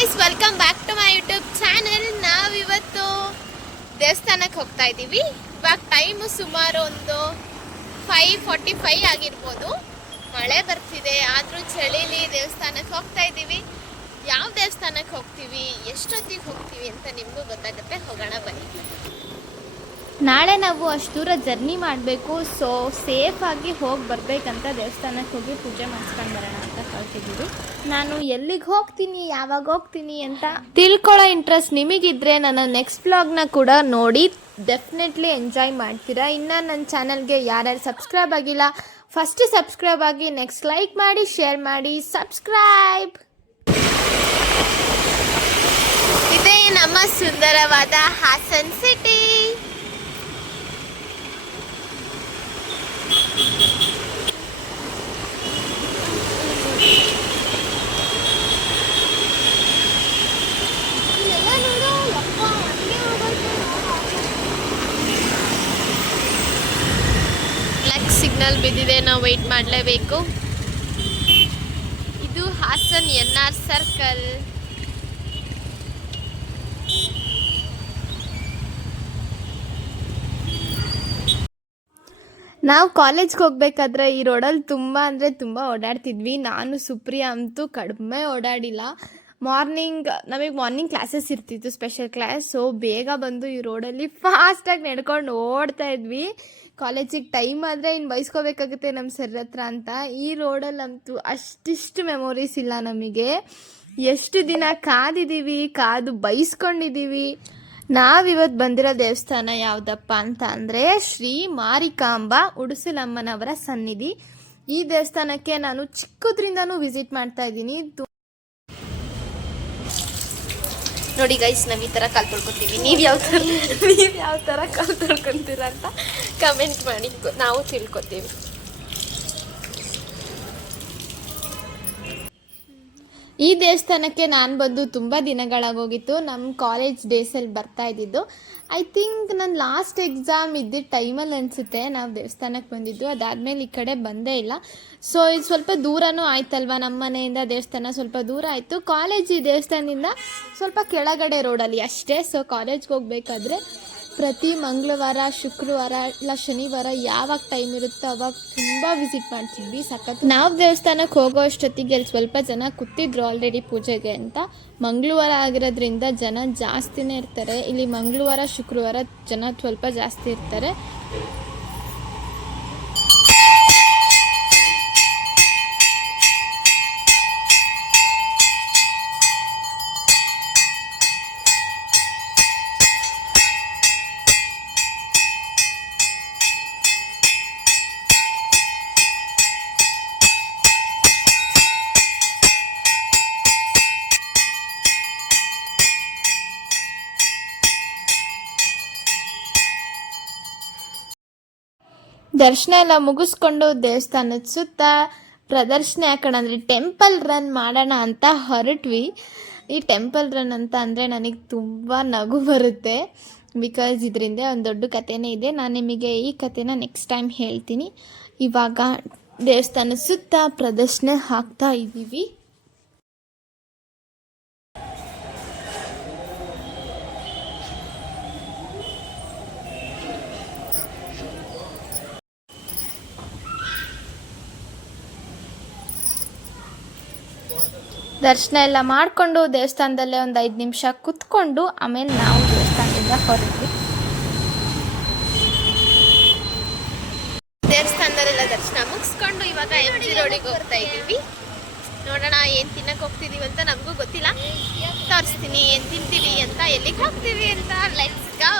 Guys, welcome back to my YouTube channel. ನಾವಿವತ್ತು ದೇವಸ್ಥಾನಕ್ಕೆ ಹೋಗ್ತಾ ಇದ್ದೀವಿ. ಇವಾಗ ಟೈಮು ಸುಮಾರು ಒಂದು 5:45 ಆಗಿರ್ಬೋದು. ಮಳೆ ಬರ್ತಿದೆ, ಆದರೂ ಚಳಿಲಿ ದೇವಸ್ಥಾನಕ್ಕೆ ಹೋಗ್ತಾ ಇದ್ದೀವಿ. ಯಾವ ದೇವಸ್ಥಾನಕ್ಕೆ ಹೋಗ್ತೀವಿ, ಎಷ್ಟೊತ್ತಿಗೆ ಹೋಗ್ತೀವಿ ಅಂತ ನಿಮಗೂ ಗೊತ್ತಾಗುತ್ತೆ. ಹೋಗೋಣ ಬನ್ನಿ. ನಾಳೆ ನಾವು ಅಷ್ಟು ದೂರ ಜರ್ನಿ ಮಾಡಬೇಕು. ಸೊ ಸೇಫಾಗಿ ಹೋಗಿ ಬರಬೇಕಂತ ದೇವಸ್ಥಾನಕ್ಕೆ ಹೋಗಿ ಪೂಜೆ ಮಾಡಿಸ್ಕೊಂಡು ಬರೋಣ ಅಂತ ಹೊರಟಿದ್ದೀವಿ. ನಾನು ಎಲ್ಲಿಗೆ ಹೋಗ್ತೀನಿ, ಯಾವಾಗ ಹೋಗ್ತೀನಿ ಅಂತ ತಿಳ್ಕೊಳ್ಳೋ ಇಂಟ್ರೆಸ್ಟ್ ನಿಮಗಿದ್ರೆ ನನ್ನ ನೆಕ್ಸ್ಟ್ ವ್ಲಾಗ್ನ ಕೂಡ ನೋಡಿ ಡೆಫಿನೆಟ್ಲಿ ಎಂಜಾಯ್ ಮಾಡ್ತೀರಾ. ಇನ್ನು ನನ್ನ ಚಾನಲ್ಗೆ ಯಾರ್ಯಾರು ಸಬ್ಸ್ಕ್ರೈಬ್ ಆಗಿಲ್ಲ, ಫಸ್ಟ್ ಸಬ್ಸ್ಕ್ರೈಬ್ ಆಗಿ, ನೆಕ್ಸ್ಟ್ ಲೈಕ್ ಮಾಡಿ, ಶೇರ್ ಮಾಡಿ, ಸಬ್ಸ್ಕ್ರೈಬ್. ಇದೇ ನಮ್ಮ ಸುಂದರವಾದ ಹಾಸನ್ ಸಿಟಿ. ಸಿಗ್ನಲ್ ಬಿದ್ದಿದೆ, ನಾವು ವೆಯ್ಟ್ ಮಾಡಲೇಬೇಕು. ಇದು ಹಾಸನ್ NR ಸರ್ಕಲ್. ನಾವು ಕಾಲೇಜ್ಗೆ ಹೋಗ್ಬೇಕಾದ್ರೆ ಈ ರೋಡಲ್ಲಿ ತುಂಬ ಅಂದರೆ ತುಂಬ ಓಡಾಡ್ತಿದ್ವಿ. ನಾನು ಸುಪ್ರಿಯಾ ಅಂತೂ ಕಡಿಮೆ ಓಡಾಡಿಲ್ಲ. ನಮಗೆ ಮಾರ್ನಿಂಗ್ ಕ್ಲಾಸಸ್ ಇರ್ತಿತ್ತು, ಸ್ಪೆಷಲ್ ಕ್ಲಾಸ್. ಸೊ ಬೇಗ ಬಂದು ಈ ರೋಡಲ್ಲಿ ಫಾಸ್ಟಾಗಿ ನಡ್ಕೊಂಡು ಓಡ್ತಾ ಇದ್ವಿ. ಕಾಲೇಜಿಗೆ ಟೈಮ್ ಆದರೆ ಇನ್ನು ಬಯಸ್ಕೋಬೇಕಾಗುತ್ತೆ ನಮ್ಮ ಸರ್ ಹತ್ರ ಅಂತ. ಈ ರೋಡಲ್ಲಂತೂ ಅಷ್ಟಿಷ್ಟು ಮೆಮೊರೀಸ್ ಇಲ್ಲ ನಮಗೆ. ಎಷ್ಟು ದಿನ ಕಾದು ಬೈಸ್ಕೊಂಡಿದ್ದೀವಿ. ನಾವಿವತ್ತು ಬಂದಿರೋ ದೇವಸ್ಥಾನ ಯಾವುದಪ್ಪ ಅಂತ ಅಂದರೆ ಶ್ರೀ ಮಾರಿಕಾಂಬಾ ಉಡುಸಲಮ್ಮನವರ ಸನ್ನಿಧಿ. ಈ ದೇವಸ್ಥಾನಕ್ಕೆ ನಾನು ಚಿಕ್ಕದ್ರಿಂದನೂ ವಿಸಿಟ್ ಮಾಡ್ತಾ ಇದ್ದೀನಿ. ನೋಡಿ ಗೈಸ್, ನಾವು ಈ ಥರ ಕಾಲು ತೊಳ್ಕೊತೀವಿ. ನೀವು ಯಾವ ಥರ ಕಾಲು ತೊಳ್ಕೊತೀರ ಅಂತ ಕಮೆಂಟ್ ಮಾಡಿ, ನಾವು ತಿಳ್ಕೊತೀವಿ. ಈ ದೇವಸ್ಥಾನಕ್ಕೆ ನಾನು ಬಂದು ತುಂಬ ದಿನಗಳಾಗೋಗಿತ್ತು. ನಮ್ಮ ಕಾಲೇಜ್ ಡೇಸಲ್ಲಿ ಬರ್ತಾ ಇದ್ದಿದ್ದು. ಐ ಥಿಂಕ್ ನನ್ನ ಲಾಸ್ಟ್ ಎಕ್ಸಾಮ್ ಇದ್ದಿದ್ದ ಟೈಮಲ್ಲಿ ಅನಿಸುತ್ತೆ ನಾವು ದೇವಸ್ಥಾನಕ್ಕೆ ಬಂದಿದ್ದು. ಅದಾದಮೇಲೆ ಈ ಕಡೆ ಬಂದೇ ಇಲ್ಲ. ಸೊ ಇದು ಸ್ವಲ್ಪ ದೂರನೂ ಆಯ್ತಲ್ವ, ನಮ್ಮ ಮನೆಯಿಂದ ದೇವಸ್ಥಾನ ಸ್ವಲ್ಪ ದೂರ ಆಯಿತು. ಕಾಲೇಜ್ ಈ ದೇವಸ್ಥಾನದಿಂದ ಸ್ವಲ್ಪ ಕೆಳಗಡೆ ರೋಡಲ್ಲಿ ಅಷ್ಟೇ. ಸೊ ಕಾಲೇಜ್ಗೆ ಹೋಗ್ಬೇಕಾದ್ರೆ ಪ್ರತಿ ಮಂಗಳವಾರ, ಶುಕ್ರವಾರ ಇಲ್ಲ ಶನಿವಾರ ಯಾವಾಗ ಟೈಮ್ ಇರುತ್ತೋ ಅವಾಗ ತುಂಬ ವಿಸಿಟ್ ಮಾಡ್ತಿದ್ವಿ. ಸಖತ್ ನಾವು ದೇವಸ್ಥಾನಕ್ಕೆ ಹೋಗೋ ಅಷ್ಟೊತ್ತಿಗೆ ಅಲ್ಲಿ ಸ್ವಲ್ಪ ಜನ ಕೂತಿದ್ರು ಆಲ್ರೆಡಿ ಪೂಜೆಗೆ ಅಂತ. ಮಂಗಳವಾರ ಆಗಿರೋದ್ರಿಂದ ಜನ ಜಾಸ್ತಿನೇ ಇರ್ತಾರೆ ಇಲ್ಲಿ. ಮಂಗಳವಾರ ಶುಕ್ರವಾರ ಜನ ಸ್ವಲ್ಪ ಜಾಸ್ತಿ ಇರ್ತಾರೆ. ದರ್ಶನ ಎಲ್ಲ ಮುಗಿಸ್ಕೊಂಡು ದೇವಸ್ಥಾನದ ಸುತ್ತ ಪ್ರದರ್ಶನ ಯಾಕಂದ್ರೆ ಟೆಂಪಲ್ ರನ್ ಮಾಡೋಣ ಅಂತ ಹೊರಟ್ವಿ. ಈ ಟೆಂಪಲ್ ರನ್ ಅಂತ ಅಂದರೆ ನನಗೆ ತುಂಬ ನಗು ಬರುತ್ತೆ. ಬಿಕಾಸ್ ಇದರಿಂದ ಒಂದು ದೊಡ್ಡ ಕಥೆನೇ ಇದೆ. ನಾನು ನಿಮಗೆ ಈ ಕಥೆನ ನೆಕ್ಸ್ಟ್ ಟೈಮ್ ಹೇಳ್ತೀನಿ. ಇವಾಗ ದೇವಸ್ಥಾನದ ಸುತ್ತ ಪ್ರದರ್ಶನ ಹಾಕ್ತಾ ಇದ್ದೀವಿ. ದರ್ಶನ ಎಲ್ಲ ಮಾಡಿಕೊಂಡು ದೇವಸ್ಥಾನದಲ್ಲೇ ಒಂದು 5 ನಿಮಿಷ ಕುತ್ಕೊಂಡು ಆಮೇಲೆ ನಾವು ದೇವಸ್ಥಾನದಿಂದ ಹೊರಟ್ವಿ. ದೇವಸ್ಥಾನದಲ್ಲೆಲ್ಲ ದರ್ಶನ ಮುಗಿಸ್ಕೊಂಡು ಇವಾಗ MG ರೋಡಿಗೆ ಹೋಗ್ತಾ ಇದ್ದೀವಿ. ನೋಡೋಣ ಏನು ತಿನ್ನಕ್ಕೆ ಹೋಗ್ತಿದ್ದೀವಿ ಅಂತ ನಮಗೂ ಗೊತ್ತಿಲ್ಲ. ತೋರಿಸ್ತೀನಿ ಏನು ತಿಂತೀವಿ ಅಂತ, ಎಲ್ಲಿಗೆ ಹೋಗ್ತೀವಿ ಅಂತ. Let's go.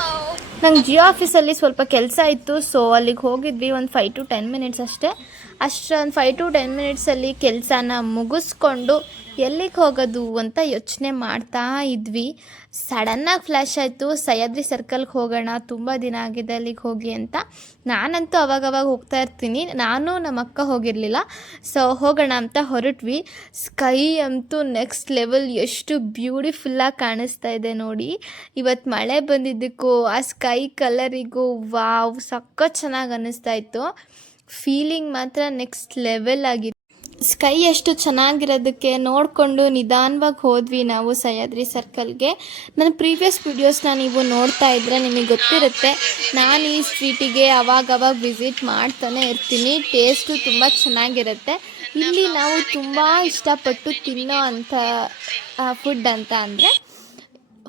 ನಂಗೆ ಜಿಯೋ ಆಫೀಸಲ್ಲಿ ಸ್ವಲ್ಪ ಕೆಲಸ ಇತ್ತು. ಸೊ ಅಲ್ಲಿಗೆ ಹೋಗಿದ್ವಿ. ಒಂದು 5 to 10 ಮಿನಿಟ್ಸ್ ಅಷ್ಟೇ. ಅಷ್ಟೊಂದು 5 to 10 ಮಿನಿಟ್ಸಲ್ಲಿ ಕೆಲಸನ ಮುಗಿಸ್ಕೊಂಡು ಎಲ್ಲಿಗೆ ಹೋಗೋದು ಅಂತ ಯೋಚನೆ ಮಾಡ್ತಾ ಇದ್ವಿ. ಸಡನ್ನಾಗಿ ಫ್ಲ್ಯಾಶ್ ಆಯಿತು, ಸಹ್ಯಾದ್ರಿ ಸರ್ಕಲ್ಗೆ ಹೋಗೋಣ, ತುಂಬ ದಿನ ಆಗಿದೆ ಅಲ್ಲಿಗೆ ಹೋಗಿ ಅಂತ. ನಾನಂತೂ ಅವಾಗವಾಗ ಹೋಗ್ತಾ ಇರ್ತೀನಿ. ನಾನು ನಮ್ಮ ಅಕ್ಕ ಹೋಗಿರಲಿಲ್ಲ. ಸೊ ಹೋಗೋಣ ಅಂತ ಹೊರಟ್ವಿ. ಸ್ಕೈ ಅಂತೂ ನೆಕ್ಸ್ಟ್ ಲೆವೆಲ್, ಎಷ್ಟು ಬ್ಯೂಟಿಫುಲ್ಲಾಗಿ ಕಾಣಿಸ್ತಾ ಇದೆ ನೋಡಿ. ಇವತ್ತು ಮಳೆ ಬಂದಿದ್ದಕ್ಕೂ ಆ ಸ್ಕೈ ಕಲರಿಗೂ ವಾವ್ ಸಖತ್ ಚೆನ್ನಾಗಿ ಅನ್ನಿಸ್ತಾ ಇತ್ತು. ಫೀಲಿಂಗ್ ಮಾತ್ರ ನೆಕ್ಸ್ಟ್ ಲೆವೆಲ್ ಆಗಿದೆ. ಸ್ಕೈ ಎಷ್ಟು ಚೆನ್ನಾಗಿರೋದಕ್ಕೆ ನೋಡಿಕೊಂಡು ನಿಧಾನವಾಗಿ ಹೋದ್ವಿ ನಾವು ಸಹ್ಯಾದ್ರಿ ಸರ್ಕಲ್ಗೆ. ನನ್ನ ಪ್ರೀವಿಯಸ್ ವಿಡಿಯೋಸ್ನ ನೀವು ನೋಡ್ತಾ ಇದ್ದರೆ ನಿಮಗೆ ಗೊತ್ತಿರುತ್ತೆ, ನಾನು ಈ ಸ್ಟ್ರೀಟಿಗೆ ಅವಾಗವಾಗ ವಿಸಿಟ್ ಮಾಡ್ತಾನೆ ಇರ್ತೀನಿ. ಟೇಸ್ಟು ತುಂಬ ಚೆನ್ನಾಗಿರುತ್ತೆ. ಇಲ್ಲಿ ನಾವು ತುಂಬ ಇಷ್ಟಪಟ್ಟು ತಿನ್ನೋ ಅಂಥ ಫುಡ್ ಅಂತ ಅಂದರೆ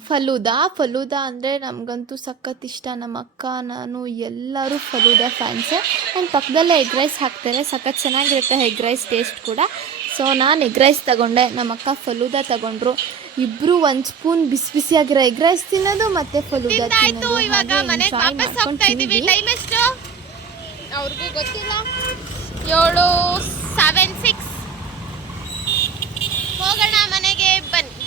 ಫಲೂದಾ ಅಂದರೆ ನಮಗಂತೂ ಸಖತ್ ಇಷ್ಟ. ನಮ್ಮ ಅಕ್ಕ, ನಾನು ಎಲ್ಲರೂ ಫಲೂದಾ ಫ್ಯಾನ್ಸೇ. ಆ್ಯಂಡ್ ಪಕ್ಕದಲ್ಲೇ ಎಗ್ ರೈಸ್ ಹಾಕ್ತಾರೆ, ಸಖತ್ ಚೆನ್ನಾಗಿರುತ್ತೆ ಎಗ್ ರೈಸ್ ಟೇಸ್ಟ್ ಕೂಡ. ಸೊ ನಾನು ಎಗ್ ರೈಸ್ ತೊಗೊಂಡೆ, ನಮ್ಮ ಅಕ್ಕ ಫಲೂದಾ ತೊಗೊಂಡ್ರು. ಇಬ್ಬರು ಒಂದು ಸ್ಪೂನ್ ಬಿಸಿ ಬಿಸಿಯಾಗಿರೋ ಎಗ್ ರೈಸ್ ತಿನ್ನೋದು ಮತ್ತು ಫಲೂದಾ ತಿನ್ನೋದು. ಇವಾಗ ಮನೆಗೆ ವಾಪಸ್ ಹೋಗ್ತಾ ಇದ್ದೀವಿ. ಟೈಮ್ ಎಷ್ಟು ಅವ್ರಿಗೂ ಗೊತ್ತಿಲ್ಲ. 7:76 ಹೋಗೋಣ ಮನೆಗೆ, ಬನ್ನಿ.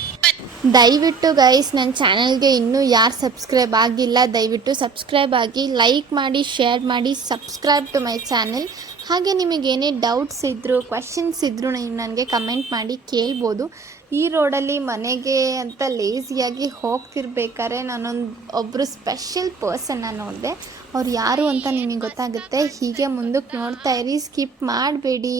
ದಯವಿಟ್ಟು ಗೈಸ್ ನನ್ನ ಚಾನಲ್ಗೆ ಇನ್ನೂ ಯಾರು ಸಬ್ಸ್ಕ್ರೈಬ್ ಆಗಿಲ್ಲ ದಯವಿಟ್ಟು ಸಬ್ಸ್ಕ್ರೈಬ್ ಆಗಿ, ಲೈಕ್ ಮಾಡಿ, ಶೇರ್ ಮಾಡಿ, ಸಬ್ಸ್ಕ್ರೈಬ್ ಟು ಮೈ ಚಾನಲ್. ಹಾಗೆ ನಿಮಗೇನೇ ಡೌಟ್ಸ್ ಇದ್ದರೂ ಕ್ವೆಶನ್ಸ್ ಇದ್ದರೂ ನೀವು ನನಗೆ ಕಮೆಂಟ್ ಮಾಡಿ ಕೇಳ್ಬೋದು. ಈ ರೋಡಲ್ಲಿ ಮನೆಗೆ ಅಂತ ಲೇಸಿಯಾಗಿ ಹೋಗ್ತಿರ್ಬೇಕಾದ್ರೆ ಒಬ್ಬರು ಸ್ಪೆಷಲ್ ಪರ್ಸನ್ನ ನೋಡಿದೆ. ಅವ್ರು ಯಾರು ಅಂತ ನಿಮಗೆ ಗೊತ್ತಾಗುತ್ತೆ. ಹೀಗೆ ಮುಂದಕ್ಕೆ ನೋಡ್ತಾ ಇರಿ, ಸ್ಕಿಪ್ ಮಾಡಬೇಡಿ.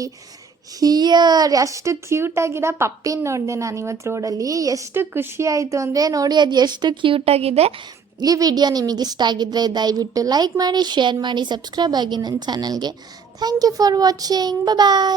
ಹಿಯರ್ ಅಷ್ಟು ಕ್ಯೂಟಾಗಿರೋ ಪಪ್ಪಿನ ನೋಡಿದೆ ನಾನು ಇವತ್ತು ರೋಡಲ್ಲಿ. ಎಷ್ಟು ಖುಷಿ ಆಯಿತು ಅಂದರೆ ನೋಡಿ, ಅದು ಎಷ್ಟು ಕ್ಯೂಟಾಗಿದೆ. ಈ ವಿಡಿಯೋ ನಿಮಗಿಷ್ಟ ಆಗಿದ್ದರೆ ದಯವಿಟ್ಟು ಲೈಕ್ ಮಾಡಿ, ಶೇರ್ ಮಾಡಿ, ಸಬ್ಸ್ಕ್ರೈಬ್ ಆಗಿ ನನ್ನ ಚಾನಲ್ಗೆ. Thank you for watching. Bye.